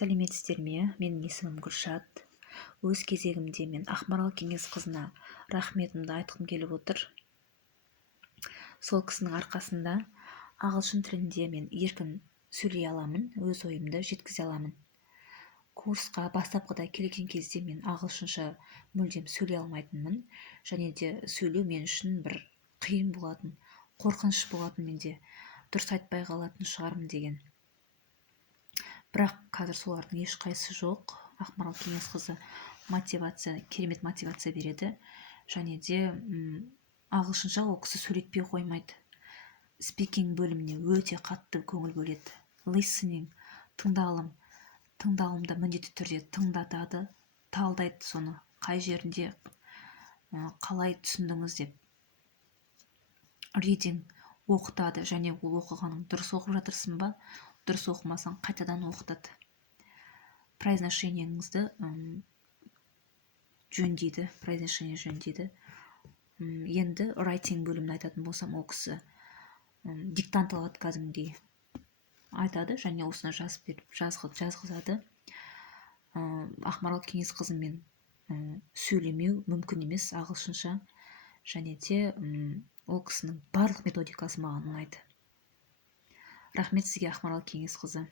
Сәлеметсіздер ме? Менің есімім Гүлшат. Өз кезегімде мен Ақмарал Кеңесқызына рахметімді айтқым келіп отыр. Сол кісінің арқасында ағылшын тілінде мен еркін сөйлей аламын, өз ойымды жеткізе аламын. Курсқа бастапқыда келген кезде мен ағылшынша мүлдем сөйлей алмайтынмын, және де сөйлеу мен үшін бір қиын болатын, қорқыныш болатын, менде дұрыс айтпай қалатын шығармын деген. Бірақ қазір солардың ешқайсысы жоқ. Ақмарал Кеңесқызы керемет мотивация береді, және де ағылшынша ол кісі сөйлетпей қоймайды. Спикинг бөліміне өте қатты көңіл бөледі. Listening, тыңдалымда міндетті түрде тыңдатады, талдайды соны, қай жерінде қалай түсіндіңіз деп. Reading оқытады, және ол оқығаның дұрыс оқып жатырсың ба, дұрыс оқымасаң қайтадан оқытады. Произношениеңізді жөндейді. Енді writing бөлімін айтатын болсам, ол кісі диктант алады кәдімгідей, айтады және осыны жазғызады. Ақмарал Кеңесқызымен сөйлемеу мүмкін емес ағылшынша, және де ол кісінің барлық методикасы маған ұнайды. Рахмет сізге, Ақмарал Кеңесқызы.